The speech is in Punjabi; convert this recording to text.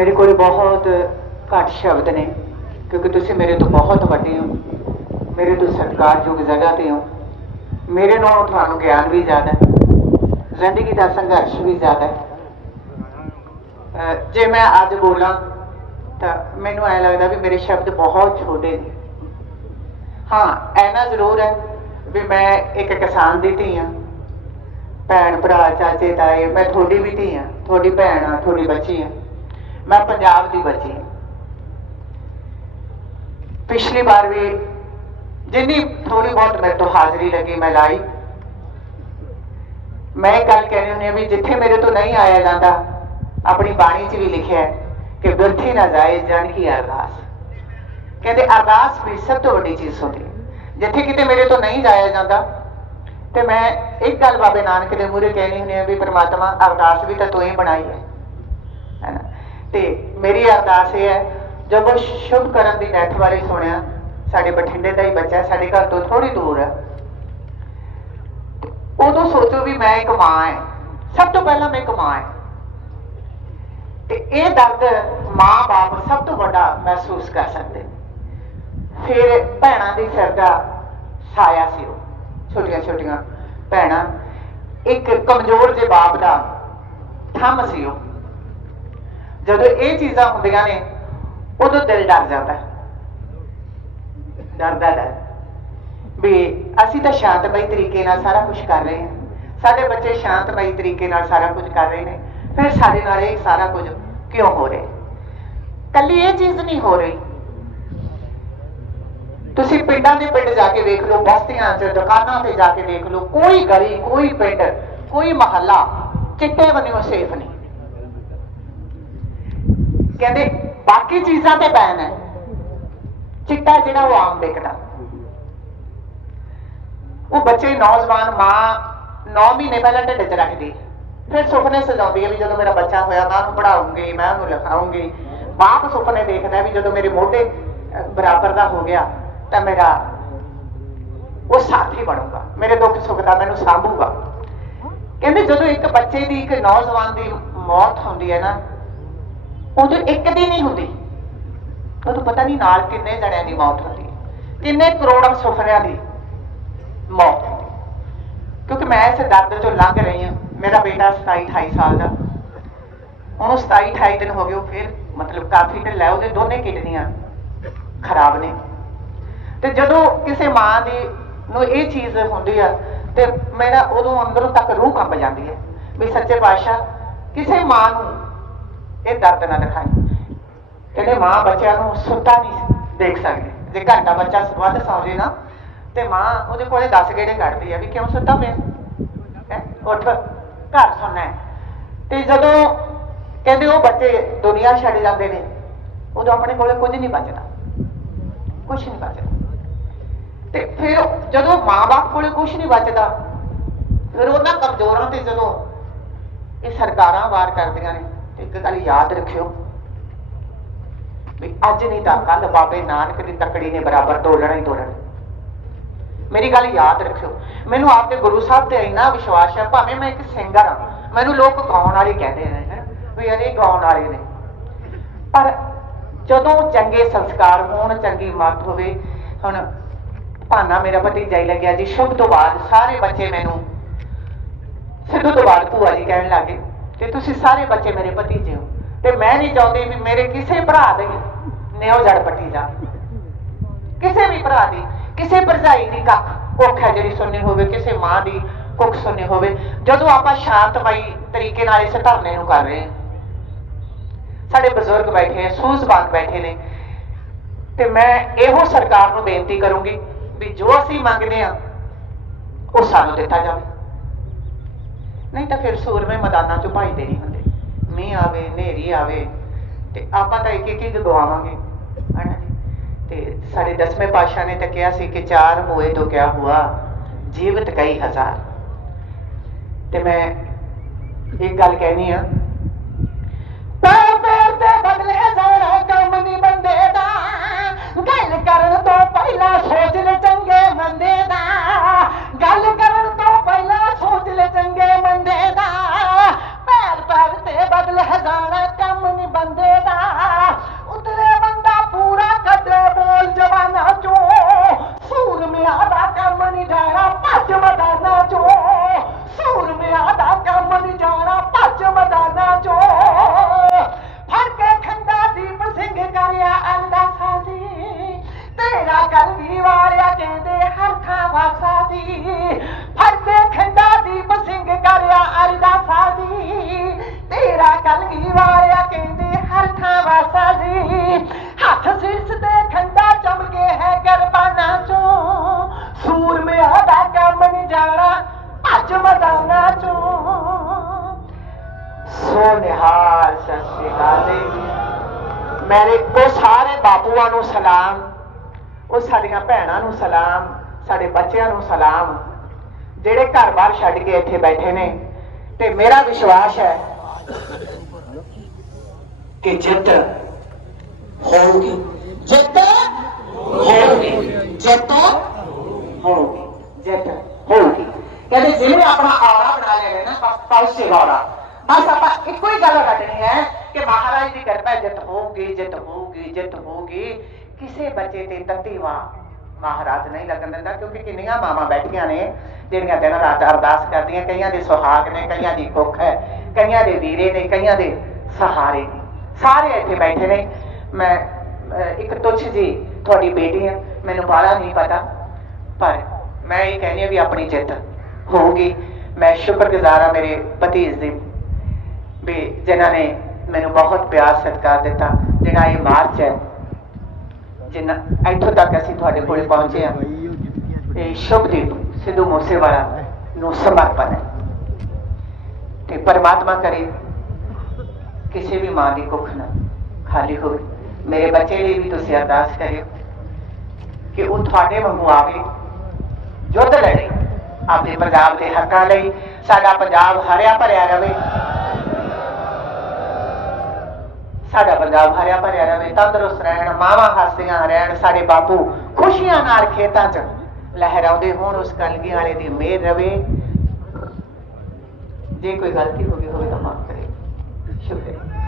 ਮੇਰੇ ਕੋਲ ਬਹੁਤ ਘੱਟ ਸ਼ਬਦ ਨੇ, ਕਿਉਂਕਿ ਤੁਸੀਂ ਮੇਰੇ ਤੋਂ ਬਹੁਤ ਵੱਡੇ ਹੋ। ਮੇਰੇ ਤੋਂ ਸਤਿਕਾਰਯੋਗ ਜਗ੍ਹਾ ਤੇ ਹੋ। ਮੇਰੇ ਨਾਲੋਂ ਤੁਹਾਨੂੰ ਗਿਆਨ ਵੀ ਜ਼ਿਆਦਾ ਹੈ। ਜ਼ਿੰਦਗੀ ਦਾ ਸੰਘਰਸ਼ ਵੀ ਜ਼ਿਆਦਾ ਹੈ। ਜੇ ਮੈਂ ਅੱਜ ਬੋਲਾਂ ਤਾਂ ਮੈਨੂੰ ਐ ਲੱਗਦਾ ਵੀ ਮੇਰੇ ਸ਼ਬਦ ਬਹੁਤ ਛੋਟੇ ਨੇ। ਹਾਂ, ਐਨਾ ਜ਼ਰੂਰ ਹੈ ਵੀ ਮੈਂ ਇੱਕ ਕਿਸਾਨ ਦੀ ਧੀ ਹਾਂ। ਭੈਣ ਭਰਾ ਚਾਚੇ ਤਾਏ ਮੈਂ ਤੁਹਾਡੀ ਵੀ ਧੀ ਹਾਂ, ਤੁਹਾਡੀ ਭੈਣ ਆ ਤੁਹਾਡੀ ਬੱਚੀ ਹਾਂ। ਮੈਂ ਪੰਜਾਬ ਦੀ ਬੱਚੀ। ਹਾਂ ਪਿਛਲੀ ਵਾਰ ਵੀ ਜਿੰਨੀ ਥੋੜੀ ਬਹੁਤ ਮੇਰੇ ਤੋਂ ਹਾਜ਼ਰੀ ਲੱਗੀ, ਮੈਂ ਲਾਈ। ਮੈਂ ਇਹ ਗੱਲ ਕਹਿਣੀ ਹੁੰਦੀ ਹਾਂ ਵੀ ਜਿੱਥੇ ਮੇਰੇ ਤੋਂ ਨਹੀਂ ਆਇਆ ਜਾਂਦਾ, ਆਪਣੀ ਬਾਣੀ 'ਚ ਵੀ ਲਿਖਿਆ ਹੈ ਕਿ ਬਿਰਥੀ ਨਾ ਜਾਏ ਜਨ ਕੀ ਅਰਦਾਸ। ਕਹਿੰਦੇ ਅਰਦਾਸ ਵੀ ਸਭ ਤੋਂ ਵੱਡੀ ਚੀਜ਼ ਹੁੰਦੀ ਜਿੱਥੇ ਕਿਤੇ ਮੇਰੇ ਤੋਂ ਨਹੀਂ ਜਾਇਆ ਜਾਂਦਾ, ਤੇ ਮੈਂ ਇੱਕ ਗੱਲ ਬਾਬੇ ਨਾਨਕ ਦੇ ਮੂਹਰੇ ਕਹਿਣੀ ਹੁੰਦੀ ਹੈ ਵੀ ਪ੍ਰਮਾਤਮਾ ਅਰਦਾਸ ਵੀ ਤਾਂ ਤੂੰ ਹੀ ਬਣਾਈ ਹੈ। ਹੈਨਾ ਤੇ ਮੇਰੀ ਅਰਦਾਸ ਇਹ ਹੈ, ਜਦੋਂ ਸ਼ੁਭ ਕਰਨ ਦੀ ਨੈਟ ਬਾਰੇ ਸੁਣਿਆ, ਸਾਡੇ ਬਠਿੰਡੇ ਦਾ ਹੀ ਬੱਚਾ ਸਾਡੇ ਘਰ ਤੋਂ ਥੋੜੀ ਦੂਰ ਹੈ। ਉਦੋਂ ਸੋਚੋ ਵੀ ਮੈਂ ਇੱਕ ਮਾਂ ਹੈ। ਸਭ ਤੋਂ ਪਹਿਲਾਂ ਮੈਂ ਇੱਕ ਮਾਂ ਹੈ। ਤੇ ਇਹ ਦਰਦ ਮਾਂ-ਬਾਪ ਸਭ ਤੋਂ ਵੱਡਾ ਮਹਿਸੂਸ ਕਰ ਸਕਦੇ। ਫਿਰ ਭੈਣਾਂ ਦੀ ਸਿਰ ਦਾ ਸਾਇਆ ਸੀ ਉਹ, ਛੋਟੀਆਂ ਛੋਟੀਆਂ ਭੈਣਾਂ। ਇੱਕ ਕਮਜ਼ੋਰ ਜਿਹੇ ਬਾਪ ਦਾ ਥੰਮ ਸੀ ਉਹ। ਜਦੋਂ ਇਹ ਚੀਜ਼ਾਂ ਹੁੰਦੀਆਂ ਨੇ, ਉਦੋਂ ਦਿਲ ਡਰ ਜਾਂਦਾ ਡਰਦਾ ਡਰ। ਵੀ ਅਸੀਂ ਤਾਂ ਸ਼ਾਂਤਮਈ ਤਰੀਕੇ ਨਾਲ ਸਾਰਾ ਕੁਝ ਕਰ ਰਹੇ ਹਾਂ। ਸਾਡੇ ਬੱਚੇ ਸ਼ਾਂਤਮਈ ਤਰੀਕੇ ਨਾਲ ਸਾਰਾ ਕੁਝ ਕਰ ਰਹੇ ਨੇ। ਫਿਰ ਸਾਡੇ ਨਾਲ ਇਹ ਸਾਰਾ ਕੁਝ ਕਿਉਂ ਹੋ ਰਿਹਾ ਕੱਲੀ ਇਹ ਚੀਜ਼ ਨਹੀਂ ਹੋ ਰਹੀ। ਤੁਸੀਂ ਪਿੰਡਾਂ ਦੇ ਪਿੰਡ ਜਾ ਕੇ ਵੇਖ ਲਓ, ਬਸਤੀਆਂ 'ਚ, ਦੁਕਾਨਾਂ ਤੇ ਜਾ ਕੇ ਵੇਖ ਲਓ, ਕੋਈ ਗਲੀ, ਕੋਈ ਪਿੰਡ, ਕੋਈ ਮਹੱਲਾ ਚਿੱਟੇ ਬਣਿਓ ਸੇਫ ਨਹੀਂ। ਕਹਿੰਦੇ, ਬਾਕੀ ਚੀਜ਼ਾਂ ਤੇ ਬੈਨ ਹੈ। ਚਿੱਟਾ ਜਿਹੜਾ ਉਹ ਆਮ ਵਿਕਦਾ। ਉਹ ਬੱਚੇ ਨੌਜਵਾਨ ਮਾਂ 9 ਮਹੀਨੇ ਪਹਿਲਾਂ ਢਿੱਡ 'ਚ ਰੱਖਦੀ। ਫਿਰ ਸੁਪਨੇ ਸਜਾਉਂਦੀ ਹੈ ਵੀ ਜਦੋਂ ਮੇਰਾ ਬੱਚਾ ਹੋਇਆ ਮੈਂ ਉਹਨੂੰ ਪੜਾਉਂਗੀ ਮੈਂ ਉਹਨੂੰ ਲਿਖਾਉਂਗੀ। ਬਾਪ ਸੁਪਨੇ ਦੇਖਦਾ ਵੀ ਜਦੋਂ ਮੇਰੇ ਮੋਢੇ ਬਰਾਬਰ ਦਾ ਹੋ ਗਿਆ ਤਾਂ ਮੇਰਾ ਉਹ ਸਾਥੀ ਬਣੂਗਾ। ਮੇਰੇ ਦੁੱਖ ਸੁੱਖ ਦਾ ਮੈਨੂੰ ਸਾਂਭੂਗਾ। ਕਹਿੰਦੇ ਜਦੋਂ ਇੱਕ ਬੱਚੇ ਦੀ, ਇੱਕ ਨੌਜਵਾਨ ਦੀ ਮੌਤ ਹੁੰਦੀ ਹੈ ਨਾ ਉਦੋਂ ਇੱਕ ਦੀ ਨਹੀਂ ਹੁੰਦੀ। ਉਦੋਂ ਪਤਾ ਨਹੀਂ ਨਾਲ ਕਿੰਨੇ ਜਣਿਆਂ ਦੀ ਮੌਤ ਹੁੰਦੀ। ਕਿੰਨੇ ਕਰੋੜਾਂ ਸੁਪਨਿਆਂ ਦੀ ਮੌਤ ਕਿਉਂਕਿ ਮੈਂ ਇਸ ਦਰਦ ਚੋਂ ਲੰਘ ਰਹੀ ਹਾਂ। ਮੇਰਾ ਬੇਟਾ 27 28 ਸਾਲ ਦਾ। ਉਹਨੂੰ 27 28 ਦਿਨ ਹੋ ਗਏ, ਉਹ ਫਿਰ ਮਤਲਬ ਕਾਫੀ ਢਿੱਲਾ ਹੈ ਉਹਦੇ ਦੋਨੇ ਕਿਡਨੀਆਂ ਖਰਾਬ ਨੇ। ਤੇ ਜਦੋਂ ਕਿਸੇ ਮਾਂ ਦੀ ਨੂੰ ਇਹ ਚੀਜ਼ ਹੁੰਦੀ ਆ, ਤੇ ਮੇਰਾ ਉਦੋਂ ਅੰਦਰੋਂ ਤੱਕ ਰੂਹ ਕੰਬ ਜਾਂਦੀ ਹੈ। ਵੀ ਸੱਚੇ ਪਾਤਸ਼ਾਹ, ਕਿਸੇ ਮਾਂ ਨੂੰ ਇਹ ਦਰਦ ਨਾ ਦਿਖਾਈ। ਕਹਿੰਦੇ ਮਾਂ ਬੱਚਿਆਂ ਨੂੰ ਸੁੱਤਾ ਨਹੀਂ ਦੇਖ ਸਕਦੀ। ਜੇ ਘੰਟਾ ਬੱਚਾ ਵੱਧ ਸੌਂ ਜੇ ਨਾ, ਤੇ ਮਾਂ ਉਹਦੇ ਕੋਲੇ 10 ਗੇੜੇ ਕੱਢਦੀ ਆ ਵੀ ਕਿਉਂ ਸੁੱਤਾ ਪਿਆ? ਹੈਂ? ਉੱਠ, ਘਰ ਸੁਣਨਾ ਤੇ ਜਦੋਂ ਕਹਿੰਦੇ ਉਹ ਬੱਚੇ ਦੁਨੀਆ ਛੱਡ ਜਾਂਦੇ ਨੇ, ਉਦੋਂ ਆਪਣੇ ਕੋਲੇ ਕੁਝ ਨਹੀਂ ਬਚਦਾ। ਕੁਝ ਨਹੀਂ ਬਚਦਾ। ਤੇ ਫਿਰ ਜਦੋਂ ਮਾਂ-ਬਾਪ ਕੋਲੇ ਕੁਝ ਨਹੀਂ ਬਚਦਾ, ਫਿਰ ਉਹਨਾਂ ਕਮਜ਼ੋਰਾਂ ਤੇ ਜਦੋਂ ਇਹ ਸਰਕਾਰਾਂ ਵਾਰ ਕਰਦੀਆਂ ਨੇ ਇੱਕ ਗੱਲ ਯਾਦ ਰੱਖਿਓ ਵੀ ਅੱਜ ਨਹੀਂ ਤਾਂ ਕੱਲ ਬਾਬੇ ਨਾਨਕ ਦੀ ਤਕੜੀ ਨੇ ਬਰਾਬਰ ਤੋਲਣਾ ਹੀ ਤੋਲਣਾ। ਮੇਰੀ ਗੱਲ ਯਾਦ ਰੱਖਿਓ। ਮੈਨੂੰ ਆਪਦੇ ਗੁਰੂ ਸਾਹਿਬ ਤੇ ਇੰਨਾ ਵਿਸ਼ਵਾਸ ਹੈ, ਭਾਵੇਂ ਮੈਂ ਇੱਕ ਸਿੰਗਰ ਹਾਂ, ਮੈਨੂੰ ਲੋਕ ਗਾਉਣ ਵਾਲੇ ਕਹਿੰਦੇ ਨੇ ਵੀ ਯਾਰ ਗਾਉਣ ਵਾਲੇ ਨੇ। ਪਰ ਜਦੋਂ ਚੰਗੇ ਸੰਸਕਾਰ ਹੋਣ, ਚੰਗੀ ਮੱਤ ਹੋਵੇ, ਹੁਣ ਭਾਨਾ ਮੇਰਾ ਭਤੀਜਾ ਹੀ ਲੱਗਿਆ ਜੀ, ਸ਼ੁਭ ਤੋਂ ਬਾਅਦ ਸਾਰੇ ਬੱਚੇ ਮੈਨੂੰ ਸਿੱਧੂ ਤੋਂ ਬਾਅਦ ਭੂਆ ਜੀ ਕਹਿਣ ਲੱਗੇ ਤੇ ਤੁਸੀਂ ਸਾਰੇ ਬੱਚੇ ਮੇਰੇ ਭਤੀਜੇ ਹੋ। ਤੇ ਮੈਂ ਨਹੀਂ ਚਾਹੁੰਦੀ ਵੀ ਮੇਰੇ ਕਿਸੇ ਭਰਾ ਦੇ ਨਿਉ ਜੜ ਪੱਟੀ ਜਾ ਕਿਸੇ ਵੀ ਭਰਾ ਦੀ, ਕਿਸੇ ਭਰਜਾਈ ਦੀ ਕੱਖ ਕੁੱਖ ਹੈ ਜਿਹੜੀ ਸੁਣਨੀ ਹੋਵੇ, ਕਿਸੇ ਮਾਂ ਦੀ ਕੁੱਖ ਸੁਣਨੀ ਹੋਵੇ। ਜਦੋਂ ਆਪਾਂ ਸ਼ਾਂਤਮਈ ਤਰੀਕੇ ਨਾਲ ਇਸ ਧਰਨੇ ਨੂੰ ਕਰ ਰਹੇ ਹਾਂ। ਸਾਡੇ ਬਜ਼ੁਰਗ ਬੈਠੇ ਆ ਸੂਝਵਾਨ ਬੈਠੇ ਨੇ। ਤੇ ਮੈਂ ਇਹੋ ਸਰਕਾਰ ਨੂੰ ਬੇਨਤੀ ਕਰੂੰਗੀ ਵੀ ਜੋ ਅਸੀਂ ਮੰਗਦੇ ਆ ਉਹ ਸਾਨੂੰ ਦਿੱਤਾ ਜਾਵੇ। ਨਹੀਂ ਤਾਂ ਫਿਰ ਸੂਰਮੇ ਮੈਦਾਨਾਂ ਚੋਂ ਭਾਈਦੇ ਨਹੀਂ ਹੁੰਦੇ। ਮੀਂਹ ਆਵੇ, ਹਨੇਰੀ ਆਵੇ, ਤੇ ਆਪਾਂ ਤਾਂ ਇੱਕ ਇੱਕ ਹੀ ਗਵਾਵਾਂਗੇ, ਹਨਾ ਜੀ? ਤੇ ਸਾਡੇ ਦਸਵੇਂ ਪਾਤਸ਼ਾਹ ਨੇ ਤਾਂ ਕਿਹਾ ਸੀ ਕਿ ਚਾਰ ਹੋਏ ਤੋਂ ਕਿਆ ਹੁਆ, ਜੀਵਤ ਕਈ ਹਜ਼ਾਰ। ਤੇ ਮੈਂ ਇੱਕ ਗੱਲ ਕਹਿਣੀ ਆ ਮੇਰੇ ਉਹ ਸਾਰੇ ਬਾਪੂਆਂ ਨੂੰ ਸਲਾਮ, ਉਹ ਸਾਡੀਆਂ ਭੈਣਾਂ ਨੂੰ ਸਲਾਮ, ਸਾਡੇ ਬੱਚਿਆਂ ਨੂੰ ਸਲਾਮ, ਜਿਹੜੇ ਘਰ-ਬਾਰ ਛੱਡ ਕੇ ਇੱਥੇ ਬੈਠੇ ਨੇ। ਤੇ ਮੇਰਾ ਵਿਸ਼ਵਾਸ ਹੈ ਕਿ ਜਿੱਤ ਹੋਊਗੀ। ਜਿੱਤ ਹੋਊਗੀ। ਜਿੱਤ ਹੋਊਗੀ। ਜਿੱਤ ਹੋਊਗੀ। ਕਹਿੰਦੇ ਜਿਵੇਂ ਆਪਣਾ ਆਰਾ ਬਣਾ ਲਿਆ ਨਾ ਪਾਉਸੇ ਆਰਾ ਬਸ ਆਪਾਂ ਇੱਕੋ ਹੀ ਗੱਲ ਕੱਢਣੀ ਹੈ ਕਿ ਮਹਾਰਾਜ ਦੀ ਕਿਰਪਾ ਜਿੱਤ ਹੋਊਗੀ ਜਿੱਤ ਹੋਊਗੀ ਜਿੱਤ ਹੋਊਗੀ। ਕਿਸੇ ਬੱਚੇ ਤੇ ਤਤੀਵਾ ਮਹਾਰਾਜ ਨਹੀਂ ਲੱਗਣ ਦਿੰਦਾ, ਕਿਉਂਕਿ ਕਿੰਨੀਆਂ ਮਾਵਾਂ ਬੈਠੀਆਂ ਨੇ, ਜਿਹੜੀਆਂ ਦਿਨ ਰਾਤ ਅਰਦਾਸ ਕਰਦੀਆਂ, ਕਈਆਂ ਦੇ ਸੁਹਾਗ ਨੇ, ਕਈਆਂ ਦੀ ਕੁੱਖ ਹੈ, ਕਈਆਂ ਦੇ ਵੀਰੇ ਨੇ, ਕਈਆਂ ਦੇ ਸਹਾਰੇ ਨੇ। ਸਾਰੇ ਇੱਥੇ ਬੈਠੇ ਨੇ। ਮੈਂ ਇੱਕ ਤੁੱਛ ਜੀ ਤੁਹਾਡੀ ਬੇਟੀ ਹੈ, ਮੈਨੂੰ ਬਾਹਲਾ ਨਹੀਂ ਪਤਾ, ਪਰ ਮੈਂ ਇਹ ਕਹਿੰਦੀ ਹਾਂ ਵੀ ਆਪਣੀ ਜਿੱਤ ਹੋਊਗੀ। ਮੈਂ ਸ਼ੁਕਰਗੁਜ਼ਾਰ ਹਾਂ ਮੇਰੇ ਭਤੀਜ ਦੀ, ਵੀ ਜਿਨ੍ਹਾਂ ਨੇ ਮੈਨੂੰ ਬਹੁਤ ਪਿਆਰ ਸਤਿਕਾਰ ਦਿੱਤਾ, ਜਿਹੜਾ ਇਹ ਮਾਰਚ ਹੈ, ਜਿੰਨਾ ਇੱਥੋਂ ਤੱਕ ਅਸੀਂ ਤੁਹਾਡੇ ਕੋਲ ਪਹੁੰਚੇ ਹਾਂ। ਇਹ ਸ਼ੁਭਦੀਪ ਸਿੱਧੂ ਮੂਸੇਵਾਲਾ ਨੂੰ ਸਮਰਪਣ ਹੈ। ਤੇ ਪਰਮਾਤਮਾ ਕਰੇ ਕਿਸੇ ਵੀ ਮਾਂ ਦੀ ਕੁੱਖ ਨਾ ਖਾਲੀ ਹੋਵੇ। ਮੇਰੇ ਬੱਚੇ ਲਈ ਵੀ ਤੁਸੀਂ ਅਰਦਾਸ ਕਰਿਓ ਕਿ ਉਹ ਤੁਹਾਡੇ ਵਾਂਗੂ ਆਵੇ ਯੁੱਧ ਲੜੇ, ਆਪਣੇ ਪੰਜਾਬ ਦੇ ਹੱਕਾਂ ਲਈ, ਸਾਡਾ ਪੰਜਾਬ ਹਰਿਆ ਭਰਿਆ ਰਹੇ ਸਾਡਾ ਪੰਜਾਬ ਹਰਿਆ ਭਰਿਆ ਰਵੇ, ਤੰਦਰੁਸਤ ਰਹਿਣ, ਮਾਵਾਂ ਹਾਸੀਆਂ ਰਹਿਣ, ਸਾਡੇ ਬਾਪੂ ਖੁਸ਼ੀਆਂ ਨਾਲ ਖੇਤਾਂ 'ਚ ਲਹਿਰਾਉਂਦੇ ਹੋਣ, ਉਸ ਕਲਗੀ ਵਾਲੇ ਦੀ ਮਿਹਰ ਰਵੇ। ਜੇ ਕੋਈ ਗਲਤੀ ਹੋ ਗਈ ਹੋਵੇ ਤਾਂ ਮਾਫ ਕਰੇ। ਸ਼ੁਕਰੀਆ।